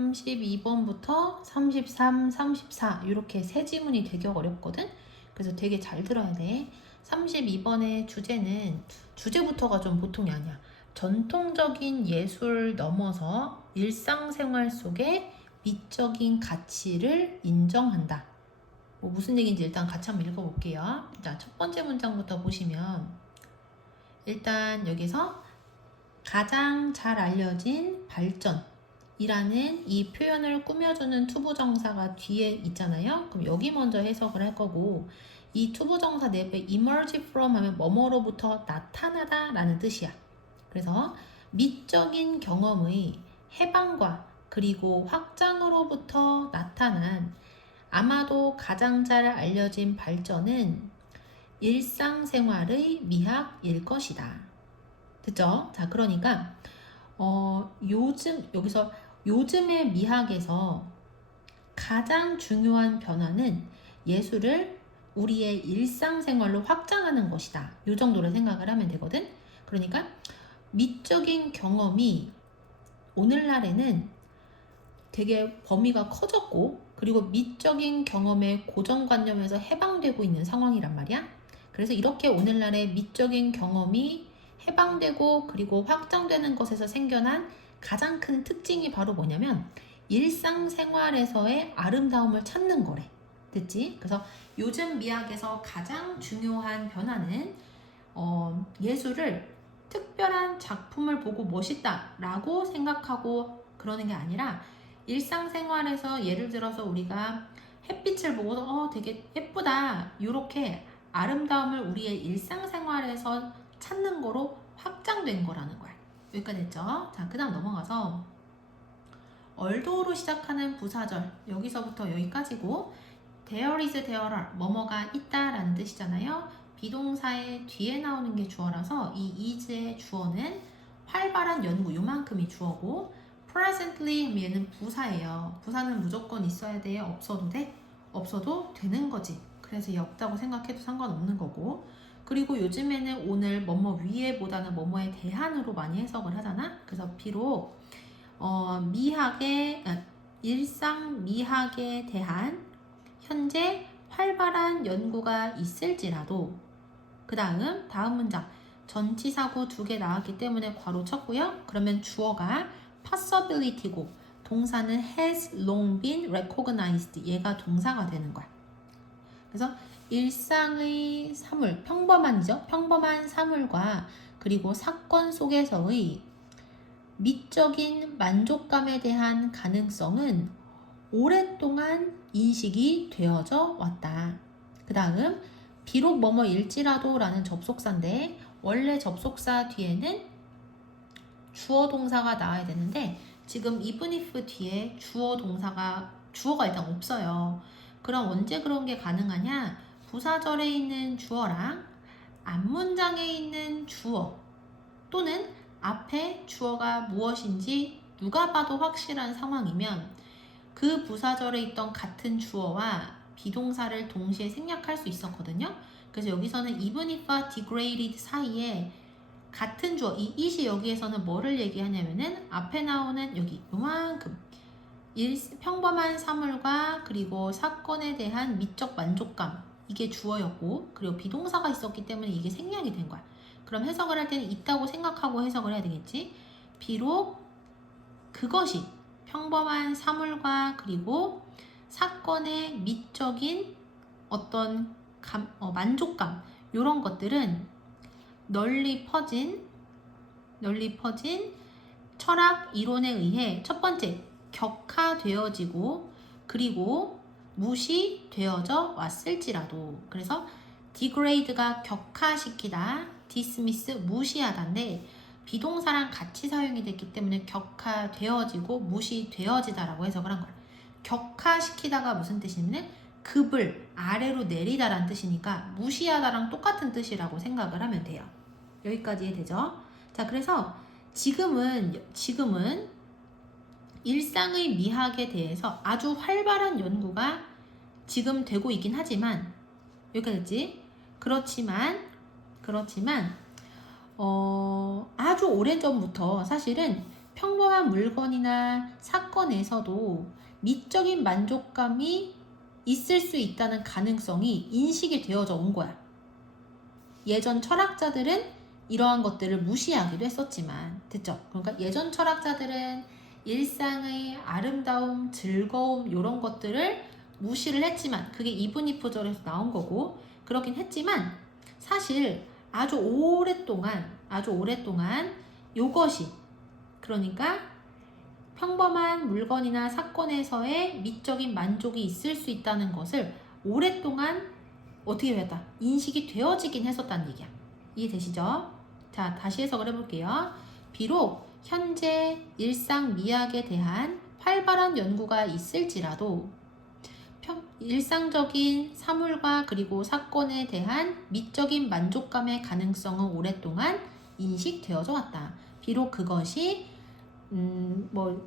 32번부터 33, 34 이렇게 세 지문이 되게 어렵거든? 그래서 되게 잘 들어야 돼. 32번의 주제는 주제부터가 좀 보통이 아니야. 전통적인 예술 넘어서 일상생활 속에 미적인 가치를 인정한다. 뭐 무슨 얘기인지 일단 같이 한번 읽어볼게요. 자, 첫 번째 문장부터 보시면 일단 여기서 가장 잘 알려진 발전이라는 이 표현을 꾸며주는 투부정사가 뒤에 있잖아요. 그럼 여기 먼저 해석을 할 거고 이 투부정사 내부에 emerge from 하면 뭐뭐로부터 나타나다 라는 뜻이야. 그래서 미적인 경험의 해방과 그리고 확장으로부터 나타난 아마도 가장 잘 알려진 발전은 일상생활의 미학일 것이다. 됐죠? 자, 그러니까 여기서 요즘의 미학에서 가장 중요한 변화는 예술을 우리의 일상생활로 확장하는 것이다. 요 정도로 생각을 하면 되거든. 그러니까 미적인 경험이 오늘날에는 되게 범위가 커졌고 그리고 미적인 경험의 고정관념에서 해방되고 있는 상황이란 말이야. 그래서 이렇게 오늘날의 미적인 경험이 해방되고 그리고 확장되는 것에서 생겨난 가장 큰 특징이 바로 뭐냐면 일상생활에서의 아름다움을 찾는 거래. 됐지? 그래서 요즘 미학에서 가장 중요한 변화는 예술을 특별한 작품을 보고 멋있다 라고 생각하고 그러는 게 아니라 일상생활에서 예를 들어서 우리가 햇빛을 보고서 되게 예쁘다 이렇게 아름다움을 우리의 일상생활에서 찾는 거로 확장된 거라는 거야. 여기까지 됐죠? 자, 그 다음 넘어가서 얼도로 시작하는 부사절 여기서부터 여기까지고 there is, there are 뭐뭐가 있다라는 뜻이잖아요. 비동사의 뒤에 나오는 게 주어라서 이 is의 주어는 활발한 연구 요만큼이 주어고 presently 하면 얘는 부사예요. 부사는 무조건 있어야 돼? 없어도 돼? 없어도 되는 거지. 그래서 얘 없다고 생각해도 상관없는 거고 그리고 요즘에는 오늘 뭐뭐 위에 보다는 뭐뭐에 대한으로 많이 해석을 하잖아. 그래서 비록 일상 미학에 대한 현재 활발한 연구가 있을지라도 그 다음 문장 전치사구 2개 나왔기 때문에 괄호 쳤고요. 그러면 주어가 possibility고 동사는 has long been recognized 얘가 동사가 되는 거야. 그래서 일상의 사물 평범한이죠. 평범한 사물과 그리고 사건 속에서의 미적인 만족감에 대한 가능성은 오랫동안 인식이 되어져 왔다. 그 다음 비록 뭐뭐일지라도 라는 접속사인데 원래 접속사 뒤에는 주어 동사가 나와야 되는데 지금 even if 뒤에 주어가 일단 없어요. 그럼 언제 그런 게 가능하냐? 부사절에 있는 주어랑 앞문장에 있는 주어 또는 앞에 주어가 무엇인지 누가 봐도 확실한 상황이면 그 부사절에 있던 같은 주어와 비동사를 동시에 생략할 수 있었거든요. 그래서 여기서는 even if와 degraded 사이에 같은 주어, 이 it이 여기에서는 뭐를 얘기하냐면은 앞에 나오는 여기 요만큼 평범한 사물과 그리고 사건에 대한 미적 만족감 이게 주어였고 그리고 비동사가 있었기 때문에 이게 생략이 된 거야. 그럼 해석을 할 때는 있다고 생각하고 해석을 해야 되겠지. 비록 그것이 평범한 사물과 그리고 사건의 미적인 어떤 만족감 이런 것들은 널리 퍼진 철학 이론에 의해 첫 번째 격화되어지고 그리고 무시되어져 왔을지라도 그래서 degrade가 격화시키다 dismiss 무시하다인데 비동사랑 같이 사용이 됐기 때문에 격화되어지고 무시되어지다라고 해석을 한 거야. 격화시키다가 무슨 뜻이냐면 급을 아래로 내리다라는 뜻이니까 무시하다랑 똑같은 뜻이라고 생각을 하면 돼요. 여기까지 이해되죠? 자, 그래서 지금은 일상의 미학에 대해서 아주 활발한 연구가 지금 되고 있긴 하지만 여기까지 됐지? 그렇지만 아주 오래전부터 사실은 평범한 물건이나 사건에서도 미적인 만족감이 있을 수 있다는 가능성이 인식이 되어져 온 거야. 예전 철학자들은 이러한 것들을 무시하기도 했었지만, 됐죠? 그러니까 예전 철학자들은 일상의 아름다움, 즐거움 이런 것들을 무시를 했지만, 그게 이분이프절에서 나온 거고 그렇긴 했지만, 사실 아주 오랫동안 요것이, 그러니까 평범한 물건이나 사건에서의 미적인 만족이 있을 수 있다는 것을 오랫동안 어떻게 했다? 인식이 되어지긴 했었다는 얘기야. 이해되시죠? 자, 다시 해석을 해볼게요. 비록 현재 일상 미학에 대한 활발한 연구가 있을지라도 일상적인 사물과 그리고 사건에 대한 미적인 만족감의 가능성은 오랫동안 인식되어져 왔다. 비록 그것이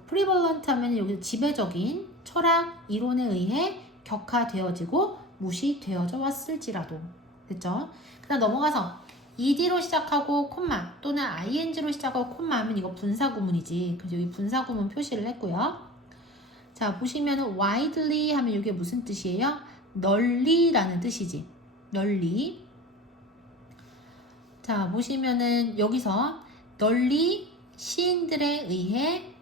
프리벌런트 하면 여기 지배적인 철학 이론에 의해 격화되어지고 무시되어져 왔을지라도. 됐죠? 그 다음 넘어가서 ed로 시작하고 콤마 또는 ing로 시작하고 콤마 하면 이거 분사구문이지. 그래서 여기 분사구문 표시를 했고요. 자, 보시면 widely 하면 이게 무슨 뜻이에요? 널리라는 뜻이지. 널리. 자, 보시면은 여기서 널리 시인들에 의해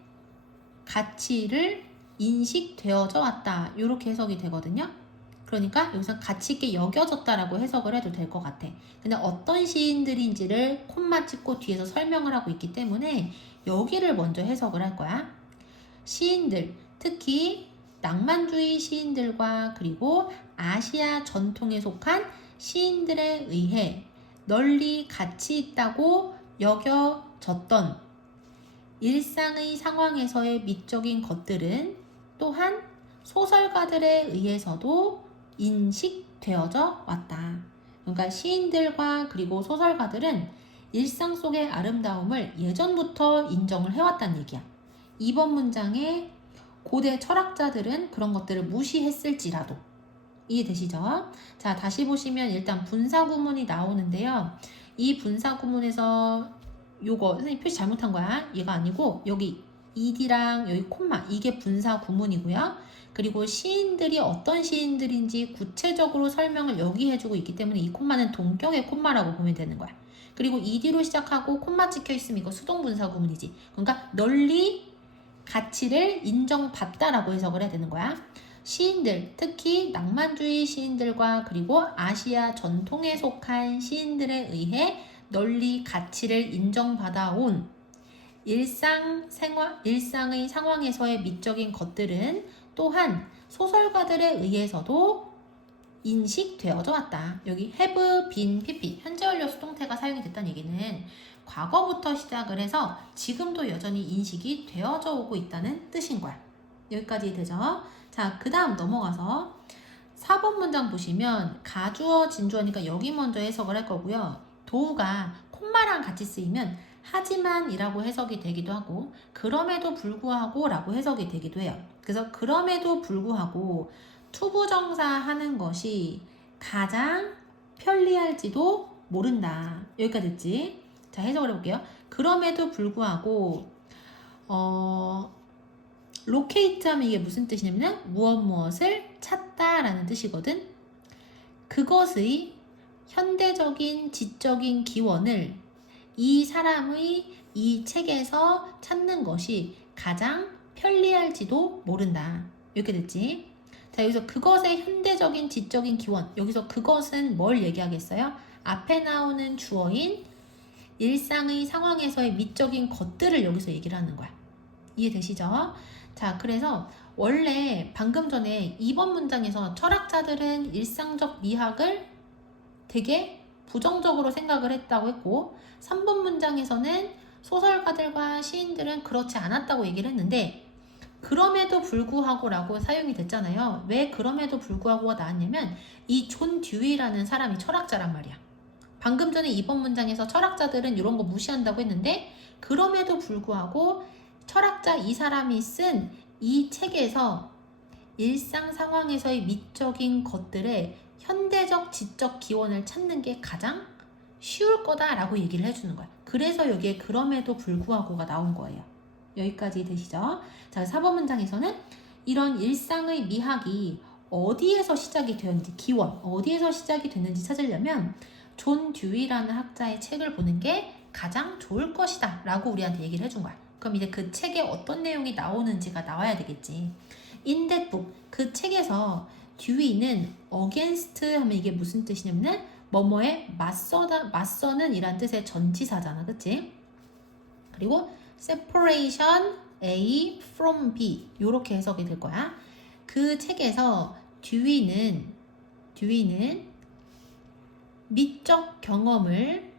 가치를 인식되어져 왔다. 이렇게 해석이 되거든요. 그러니까 여기서 가치 있게 여겨졌다라고 해석을 해도 될 것 같아. 근데 어떤 시인들인지를 콤마 찍고 뒤에서 설명을 하고 있기 때문에 여기를 먼저 해석을 할 거야. 시인들, 특히 낭만주의 시인들과 그리고 아시아 전통에 속한 시인들에 의해 널리 가치 있다고 여겨졌던 일상의 상황에서의 미적인 것들은 또한 소설가들에 의해서도 인식되어져 왔다. 그러니까 시인들과 그리고 소설가들은 일상 속의 아름다움을 예전부터 인정을 해왔다는 얘기야. 이번 문장에 고대 철학자들은 그런 것들을 무시했을지라도. 이해되시죠? 자, 다시 보시면 일단 분사구문이 나오는데요. 이 분사구문에서 요거 선생님 표시 잘못한 거야. 얘가 아니고 여기 ed랑 여기 콤마 이게 분사구문이고요. 그리고 시인들이 어떤 시인들인지 구체적으로 설명을 여기 해주고 있기 때문에 이 콤마는 동격의 콤마라고 보면 되는 거야. 그리고 ed로 시작하고 콤마 찍혀 있으면 이거 수동분사구문이지. 그러니까 널리 가치를 인정받다라고 해석을 해야 되는 거야. 시인들, 특히 낭만주의 시인들과 그리고 아시아 전통에 속한 시인들에 의해 널리 가치를 인정받아온 일상의 상황에서의 미적인 것들은 또한 소설가들에 의해서도 인식되어져 왔다. 여기 have been pp 현재 완료 수동태가 사용이 됐다는 얘기는 과거부터 시작을 해서 지금도 여전히 인식이 되어져 오고 있다는 뜻인 거야. 여기까지 되죠? 자, 그 다음 넘어가서 4번 문장 보시면 가주어 진주어니까 여기 먼저 해석을 할 거고요. 도우가 콤마랑 같이 쓰이면 하지만 이라고 해석이 되기도 하고 그럼에도 불구하고 라고 해석이 되기도 해요. 그래서 그럼에도 불구하고 투부정사 하는 것이 가장 편리할지도 모른다. 여기까지 됐지? 자, 해석을 해볼게요. 그럼에도 불구하고 locate 하면 이게 무슨 뜻이냐면 무엇을 찾다라는 뜻이거든. 그것의 현대적인 지적인 기원을 이 사람의 이 책에서 찾는 것이 가장 편리할지도 모른다. 이렇게 됐지? 자, 여기서 그것의 현대적인 지적인 기원, 여기서 그것은 뭘 얘기하겠어요? 앞에 나오는 주어인 일상의 상황에서의 미적인 것들을 여기서 얘기를 하는 거야. 이해되시죠? 자, 그래서 원래 방금 전에 2번 문장에서 철학자들은 일상적 미학을 되게 부정적으로 생각을 했다고 했고 3번 문장에서는 소설가들과 시인들은 그렇지 않았다고 얘기를 했는데 그럼에도 불구하고 라고 사용이 됐잖아요. 왜 그럼에도 불구하고가 나왔냐면 이 존 듀이라는 사람이 철학자란 말이야. 방금 전에 2번 문장에서 철학자들은 이런 거 무시한다고 했는데 그럼에도 불구하고 철학자 이 사람이 쓴 이 책에서 일상 상황에서의 미적인 것들의 현대적 지적 기원을 찾는 게 가장 쉬울 거다라고 얘기를 해주는 거야. 그래서 여기에 그럼에도 불구하고가 나온 거예요. 여기까지 되시죠? 자, 4번 문장에서는 이런 일상의 미학이 어디에서 시작이 되었는지, 기원, 어디에서 시작이 됐는지 찾으려면 존 듀이라는 학자의 책을 보는 게 가장 좋을 것이다 라고 우리한테 얘기를 해준 거야. 그럼 이제 그 책에 어떤 내용이 나오는지가 나와야 되겠지. In that book, 그 책에서 듀이는 against 하면 이게 무슨 뜻이냐면은 뭐뭐에 맞서는 이란 뜻의 전치사잖아, 그치? 그리고 separation A from B 이렇게 해석이 될 거야. 그 책에서 듀이는 미적 경험을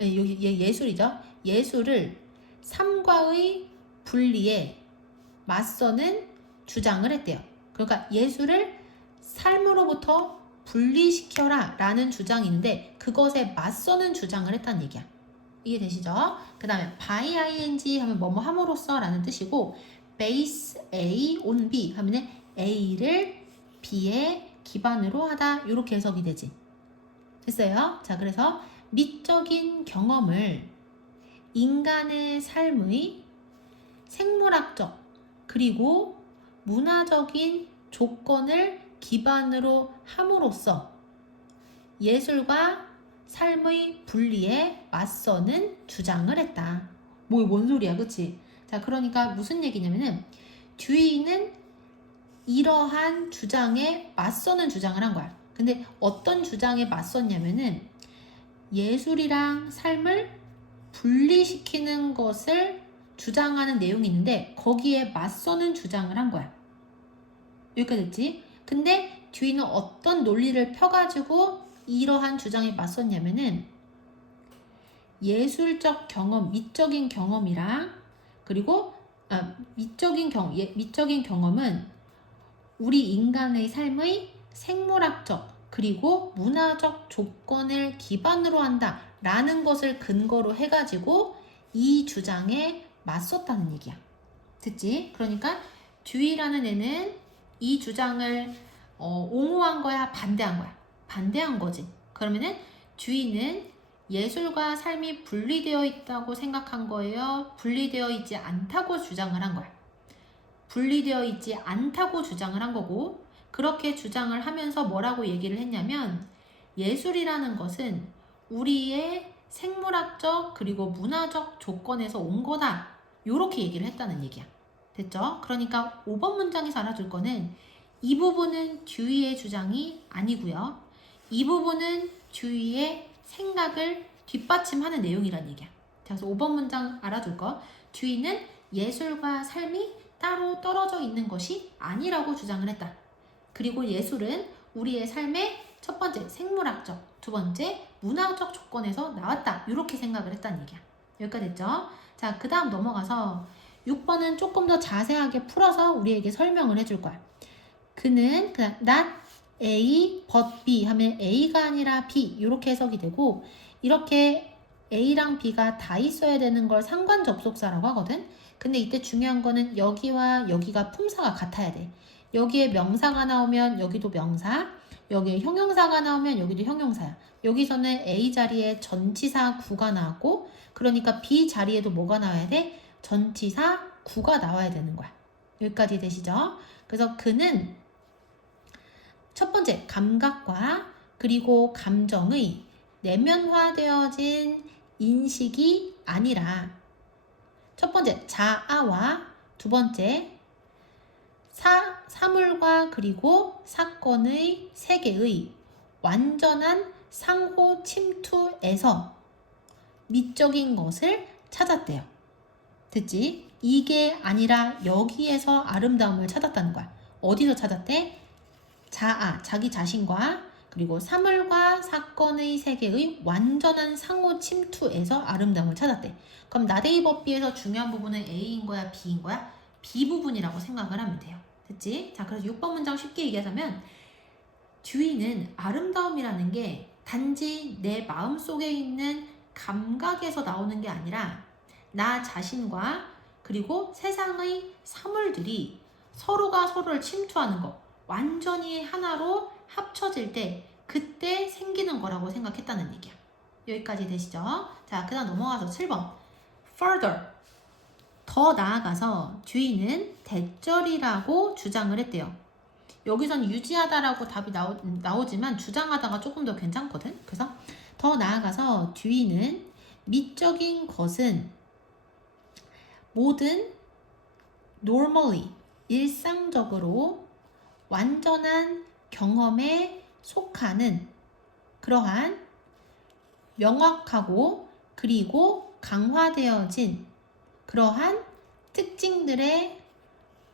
여기 예술이죠. 예술을 삶과의 분리에 맞서는 주장을 했대요. 그러니까 예술을 삶으로부터 분리시켜라 라는 주장이 있는데 그것에 맞서는 주장을 했다는 얘기야. 이해 되시죠? 그 다음에 by ing 하면 뭐뭐 함으로써 라는 뜻이고 base A on B 하면 A를 B에 기반으로 하다 이렇게 해석이 되지. 됐어요? 자, 그래서 미적인 경험을 인간의 삶의 생물학적 그리고 문화적인 조건을 기반으로 함으로써 예술과 삶의 분리에 맞서는 주장을 했다. 뭔 소리야, 그치? 자, 그러니까 무슨 얘기냐면은 듀이는 이러한 주장에 맞서는 주장을 한 거야. 근데 어떤 주장에 맞섰냐면은 예술이랑 삶을 분리시키는 것을 주장하는 내용이 있는데 거기에 맞서는 주장을 한 거야. 여기까지 됐지? 근데 듀이는 어떤 논리를 펴가지고 이러한 주장에 맞섰냐면은 예술적 경험, 미적인 경험이랑 그리고 미적인 경험은 우리 인간의 삶의 생물학적 그리고 문화적 조건을 기반으로 한다 라는 것을 근거로 해가지고 이 주장에 맞섰다는 얘기야. 됐지? 그러니까 듀이라는 애는 이 주장을 옹호한 거야, 반대한 거야? 반대한 거지. 그러면은 듀이는 예술과 삶이 분리되어 있다고 생각한 거예요? 분리되어 있지 않다고 주장을 한 거야? 분리되어 있지 않다고 주장을 한 거고, 그렇게 주장을 하면서 뭐라고 얘기를 했냐면 예술이라는 것은 우리의 생물학적 그리고 문화적 조건에서 온 거다 요렇게 얘기를 했다는 얘기야. 됐죠? 그러니까 5번 문장에서 알아둘 거는 이 부분은 듀이의 주장이 아니고요. 이 부분은 듀이의 생각을 뒷받침하는 내용이란 얘기야. 그래서 5번 문장 알아둘 거. 듀이는 예술과 삶이 따로 떨어져 있는 것이 아니라고 주장을 했다. 그리고 예술은 우리의 삶의 첫 번째 생물학적, 두 번째 문화적 조건에서 나왔다. 이렇게 생각을 했다는 얘기야. 여기까지 됐죠? 자, 그 다음 넘어가서 6번은 조금 더 자세하게 풀어서 우리에게 설명을 해줄 거야. 그는 not A but B 하면 A가 아니라 B 이렇게 해석이 되고 이렇게 A랑 B가 다 있어야 되는 걸 상관 접속사라고 하거든. 근데 이때 중요한 거는 여기와 여기가 품사가 같아야 돼. 여기에 명사가 나오면 여기도 명사, 여기에 형용사가 나오면 여기도 형용사야. 여기서는 A 자리에 전치사 구가 나왔고 그러니까 B 자리에도 뭐가 나와야 돼? 전치사 구가 나와야 되는 거야. 여기까지 되시죠? 그래서 그는 첫 번째 감각과 그리고 감정의 내면화되어진 인식이 아니라 첫 번째 자아와 두 번째 사물과 그리고 사건의 세계의 완전한 상호 침투에서 미적인 것을 찾았대요. 됐지? 이게 아니라 여기에서 아름다움을 찾았다는 거야. 어디서 찾았대? 자아, 자기 자신과 그리고 사물과 사건의 세계의 완전한 상호 침투에서 아름다움을 찾았대. 그럼 나데이버비에서 중요한 부분은 A인 거야, B인 거야? B 부분이라고 생각을 하면 돼요. 됐지? 자, 그래서 6번 문장 쉽게 얘기하자면 듀이는 아름다움이라는 게 단지 내 마음속에 있는 감각에서 나오는 게 아니라 나 자신과 그리고 세상의 사물들이 서로가 서로를 침투하는 거 완전히 하나로 합쳐질 때 그때 생기는 거라고 생각했다는 얘기야. 여기까지 되시죠? 자, 그 다음 넘어가서 7번 Further 더 나아가서 듀이는 대절이라고 주장을 했대요. 여기선 유지하다라고 답이 나오지만 주장하다가 조금 더 괜찮거든. 그래서 더 나아가서 듀이는 미적인 것은 모든 normally 일상적으로 완전한 경험에 속하는 그러한 명확하고 그리고 강화되어진 그러한 특징들의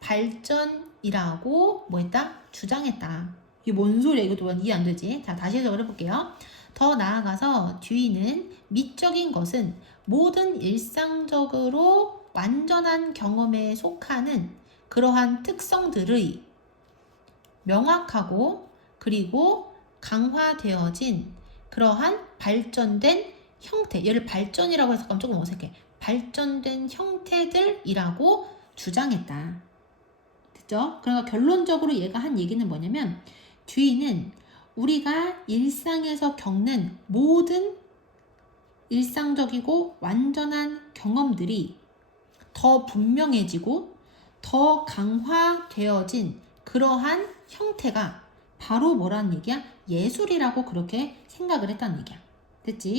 발전이라고 뭐 했다? 주장했다. 이게 뭔 소리야? 이것도 이해 안 되지? 자, 다시 해석을 해볼게요. 더 나아가서 듀이는 미적인 것은 모든 일상적으로 완전한 경험에 속하는 그러한 특성들의 명확하고 그리고 강화되어진 그러한 발전된 형태, 얘를 발전이라고 해석하면 조금 어색해. 발전된 형태들이라고 주장했다. 됐죠? 그러니까 결론적으로 얘가 한 얘기는 뭐냐면 듀이는 우리가 일상에서 겪는 모든 일상적이고 완전한 경험들이 더 분명해지고 더 강화되어진 그러한 형태가 바로 뭐라는 얘기야? 예술이라고 그렇게 생각을 했다는 얘기야. 됐지?